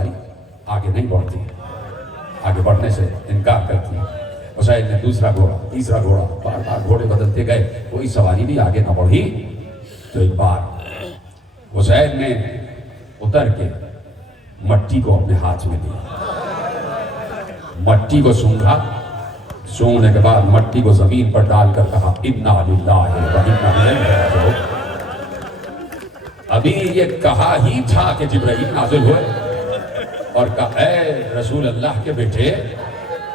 सवारी आगे नहीं बढ़ती, आगे बढ़ने से इनकार करती है। हुसैन ने दूसरा घोड़ा, तीसरा घोड़ा, बार बार घोड़े बदलते गए, कोई सवारी भी आगे न बढ़ी। तो एक बार हुसैन ने उतर के मट्टी को अपने हाथ में लिया, मट्टी को सूंघा, सूंघने के बाद मट्टी को जमीन पर डालकर कहा इन्ना लिल्लाहि व इन्ना इलैहि राजिऊन। अभी ये कहा ही था कि जिब्राइल नाज़िल हुए और कहा ऐ रसूल अल्लाह के बेटे,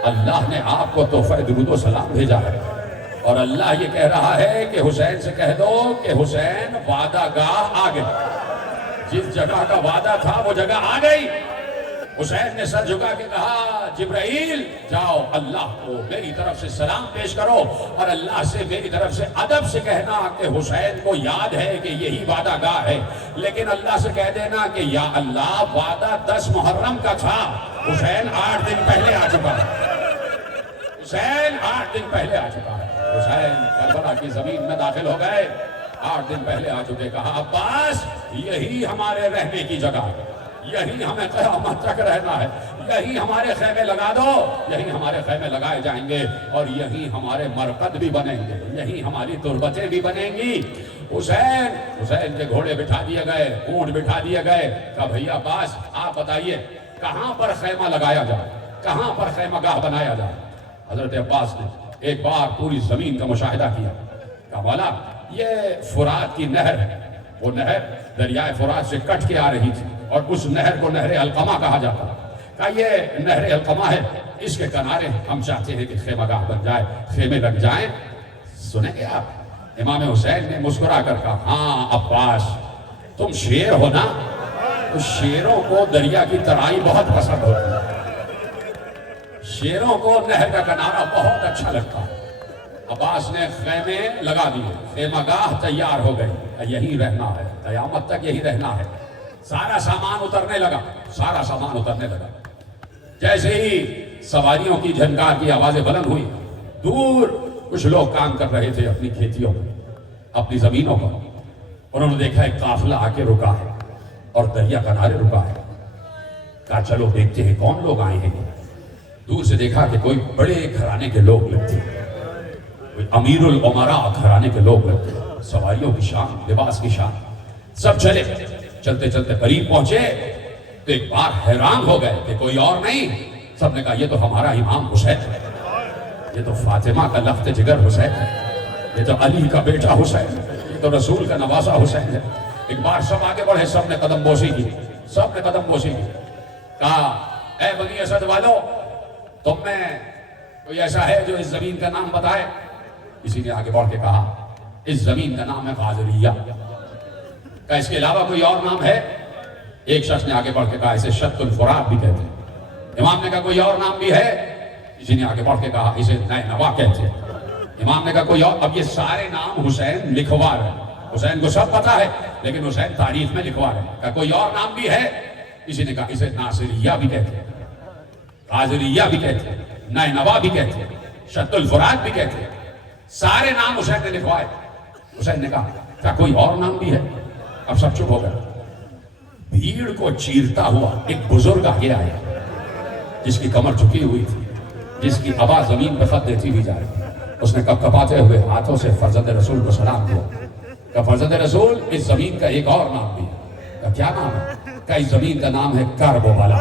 अल्लाह ने आपको तोहफा दुरूद व सलाम भेजा है और अल्लाह ये कह रहा है कि हुसैन से कह दो कि हुसैन वादा गाह आ गई, जिस जगह का वादा था वो जगह आ गई। हुसैन ने सर झुका के कहा जिब्राइल जाओ अल्लाह को मेरी तरफ से सलाम पेश करो और अल्लाह से मेरी तरफ से अदब से कहना कि हुसैन को याद है कि यही वादा गाह है, लेकिन अल्लाह से कह देना कि या अल्लाह वादा 10 मुहर्रम का था, हुसैन 8 दिन पहले आ चुका है, हुसैन 8 दिन पहले आ चुका है। हुसैन करबला की जमीन में दाखिल हो गए, 8 दिन पहले आ चुके। कहा अब्बास यही हमारे रहने की जगह है, यही हमें क़यामत तक रहना है, यही हमारे खैमे लगा दो, यही हमारे खैमे लगाए जाएंगे और यही हमारे मरकद भी बनेंगे, यही हमारी तुरबतें भी बनेंगी। हुसैन के घोड़े बिठा दिए गए, ऊंट बिठा दिए गए। कहा भैया अब्बास आप बताइए कहां पर खैमा लगाया जाए, कहां पर खैमागाह बनाया जाए। हजरत अब्बास ने एक बार पूरी जमीन का मुशाहिदा किया। कहा मौला ये फुरात की नहर है, वो नहर दरियाए फुरात से कट के आ रही थी और उस नहर को नहर अलकमा कहा जाता है। कहा ये नहर अलकमा है, इसके किनारे हम चाहते हैं कि खेमागाह बन जाए, खेमे लग जाएं। सुनेंगे आप? इमाम हुसैन ने मुस्कुरा कर कहा हाँ अब्बास तुम शेर हो ना, तो शेरों को दरिया की तराई बहुत पसंद होती है, शेरों को नहर का किनारा बहुत अच्छा लगता है। अब्बास ने खेमे लगा दिए, खेमागाह तैयार हो गई, यही रहना है, क़यामत तक यही रहना है। सारा सामान उतरने लगा, सारा सामान उतरने लगा। जैसे ही सवारियों की झनकार की आवाजें बुलंद हुई, दूर कुछ लोग काम कर रहे थे अपनी खेतियों में, अपनी जमीनों पर। उन्होंने देखा एक काफिला आके रुका है और दरिया किनारे रुका है। कहा चलो देखते हैं कौन लोग आए हैं। दूर से देखा कि कोई बड़े घराने के लोग लगते, कोई अमीरुल उमरा घराने के लोग लगते, सवारियों की शान, लिबास की शान। सब चले, चलते चलते करीब पहुंचे तो एक बार हैरान हो गए कि कोई और नहीं, सबने कहा ये तो हमारा इमाम हुसैन है, ये तो फातिमा का लफ्ते जिगर हुसैन है, ये तो अली का बेटा हुसैन है, ये तो रसूल का नवासा हुसैन है। एक बार सब आगे बढ़े, सबने कदम बोसी की, सबने कदम बोसी की। कहा ऐ बनी असद वालों, तुम में कोई ऐसा है जो इस जमीन का नाम बताए? किसी ने आगे बढ़ के कहा इस जमीन का नाम है गाजरिया। क्या इसके अलावा कोई और नाम है? एक शख्स ने आगे बढ़ के कहा इसे शत्तुल फुरात भी कहते हैं। इमाम ने कहा कोई और नाम भी है? किसी ने आगे बढ़ के कहा इसे नैनवा कहते हैं। इमाम ने कहा कोई और? अब ये सारे नाम हुसैन लिखवा रहे, हुसैन को सब पता है लेकिन हुसैन तारीख में लिखवा रहे। कहा कोई और नाम भी है? किसी ने कहा इसे नासिरिया भी कहते हैं, गाजरिया भी कहते हैं, नैनवा भी कहते हैं, शत्तुल फुरात भी कहते हैं। सारे नाम हुसैन ने लिखवाए। हुसैन ने कहा क्या कोई और नाम भी है? अब सब चुप हो गए। भीड़ को चीरता हुआ एक बुजुर्ग आगे आया, जिसकी कमर झुकी हुई थी, जिसकी आवाज जमीन पर खत देती हुई जा रही। उसने कपकपाते हुए हाथों से फर्जंद रसूल को सलाम किया। कहा फर्जंद रसूल इस जमीन का एक और नाम भी है। कहा क्या नाम है? कहा इस जमीन का नाम है करबला,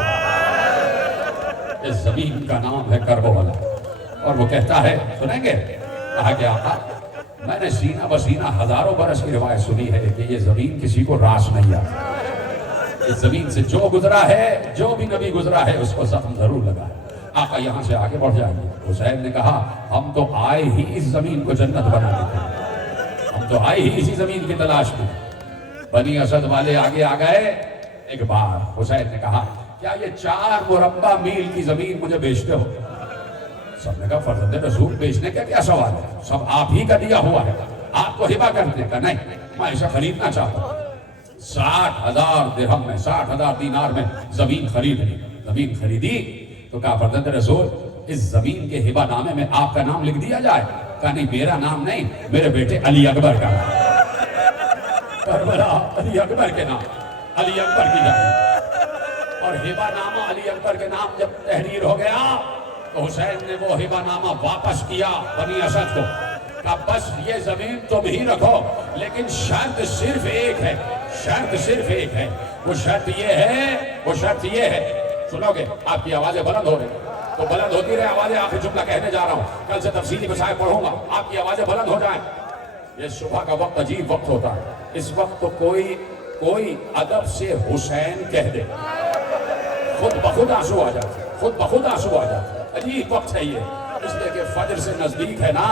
इस जमीन का नाम है करबला। और वो कहता है सुनेंगे? कहा कि आका मैंने सीना बसीना हजारों बरस की रिवायत सुनी है कि ये जमीन किसी को रास नहीं आता, इस जमीन से जो गुजरा है, जो भी नबी गुजरा है उसको जख्म जरूर लगा है। आका यहाँ से आगे बढ़ जाएंगे। हुसैन ने कहा हम तो आए ही इस जमीन को जन्नत बनाने के, हम तो आए ही इसी जमीन की तलाश में। बनी असद वाले आगे आ गए। एक बार हुसैन ने कहा क्या ये 4 मुरब्बा मील की जमीन मुझे बेचते हो? सबने कहा फर्जंद रसूल बेचने का क्या सवाल है, सब आप ही का दिया हुआ है, आपको हिबा करने का नहीं, मैं इसे खरीदना चाहता हूँ। 60,000 दिरहम में, 60,000 दीनार में जमीन खरीदनी। जमीन खरीदी तो कहा फर्जंद रसूल इस जमीन के हिबा नामे में आपका नाम लिख दिया जाए। कहा नहीं मेरा नाम नहीं, मेरे बेटे अली अकबर का नाम, करबला अली अकबर के नाम, अली अकबर की जमीन। اور ہبہ نامہ علی اکبر کے نام جب تحریر ہو گیا تو حسین نے وہ ہبہ نامہ واپس کیا بنی اسد کو، کہا بس یہ زمین تم ہی رکھو، لیکن شرط صرف ایک ہے، شرط صرف ایک ہے، وہ شرط یہ ہے، سنو گے؟ آپ کی آوازیں بلند ہو رہی تو بلند ہوتی رہے آوازیں، آخری جملہ کہنے جا رہا ہوں، کل سے تفصیلی مسائل پڑھوں گا، آپ کی آوازیں بلند ہو جائیں۔ یہ صبح کا وقت عجیب وقت ہوتا ہے، اس وقت تو کوئی ادب سے حسین کہہ دے، خود بخود آنسو آ جاتے، خود بخود آنسو آ جاتے، عجیب وقت ہے یہ، اس لیے کہ فجر سے نزدیک ہے نا،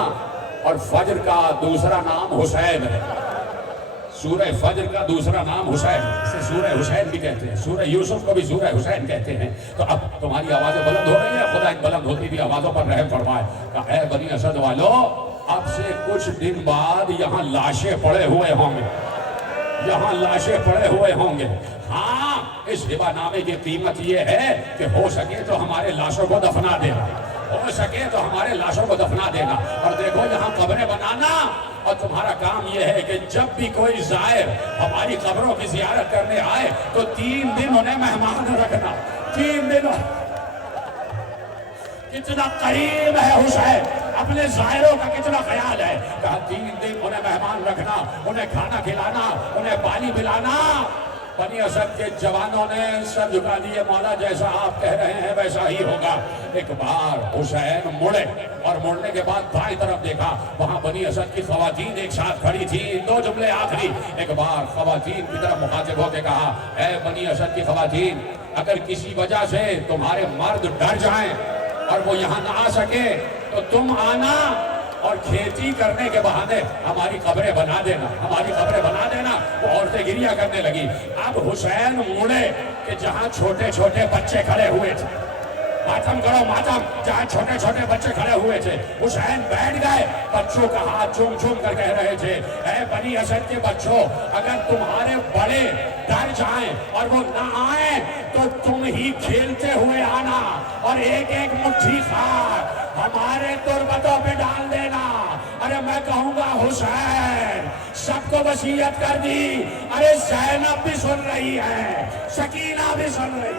اور فجر کا دوسرا نام حسین ہے، سورہ فجر کا دوسرا نام حسین ہے، اسے سورہ حسین بھی کہتے ہیں، سورہ یوسف کو بھی سورہ حسین کہتے ہیں۔ تو اب تمہاری آوازیں بلند ہو رہی ہیں، خدا ان بلند ہوتی بھی آوازوں پر رحم فرمائے، کہ اے بنی اسد والو، اب سے کچھ دن بعد یہاں لاشیں پڑے ہوئے ہوں گے، یہاں لاشیں پڑے ہوئے ہوں گے، ہاں اس ہبہ نامے کی قیمت یہ ہے کہ ہو سکے تو ہمارے لاشوں کو دفنا دینا، ہو سکے تو ہمارے لاشوں کو دفنا دینا، اور دیکھو یہاں قبریں بنانا، اور تمہارا کام یہ ہے کہ جب بھی کوئی زائر ہماری قبروں کی زیارت کرنے آئے تو 3 دن انہیں مہمان رکھنا، 3 دن۔ کتنا قریب ہے حسین، اپنے زائروں کا کتنا خیال ہے، کہا 3 دن انہیں مہمان رکھنا، انہیں کھانا کھلانا، انہیں پانی پلانا۔ بنی اسد کے جوانوں نے سر جھکا دیے، مولا جیسا آپ کہہ رہے ہیں ویسا ہی ہوگا۔ ایک بار حسین مڑے اور مڑنے کے بعد دائیں طرف دیکھا، وہاں بنی اسد کی خواتین ایک ساتھ کھڑی تھی، 2 جملے آخری۔ ایک بار خواتین کی طرف مخاطب ہو کے کہا، اے بنی اسد کی خواتین، اگر کسی وجہ سے تمہارے مرد ڈر جائیں اور وہ یہاں نہ آ سکے تو تم آنا اور کھیتی کرنے کے بہانے ہماری قبریں بنا دینا، ہماری قبریں بنا دینا۔ وہ عورتیں گریہ کرنے لگی۔ اب حسین مڑے کہ جہاں چھوٹے چھوٹے بچے کھڑے ہوئے تھے، ماتم کرو ماتم، جہاں چھوٹے چھوٹے بچے کھڑے ہوئے تھے، حسین بیٹھ گئے، بچوں کا ہاتھ چوم چوم کر کہہ رہے تھے، اے بنی اسد کے بچوں، اگر تمہارے بڑے ڈر جائیں اور وہ نہ آئیں تو تم ہی کھیلتے ہوئے آنا اور ایک ایک مٹھی خاک ہمارے تربتوں پہ ڈال دینا۔ ارے میں کہوں گا حسین، سب کو وصیت کر دی، ارے زینب بھی سن رہی ہے، سکینہ بھی سن رہی ہے۔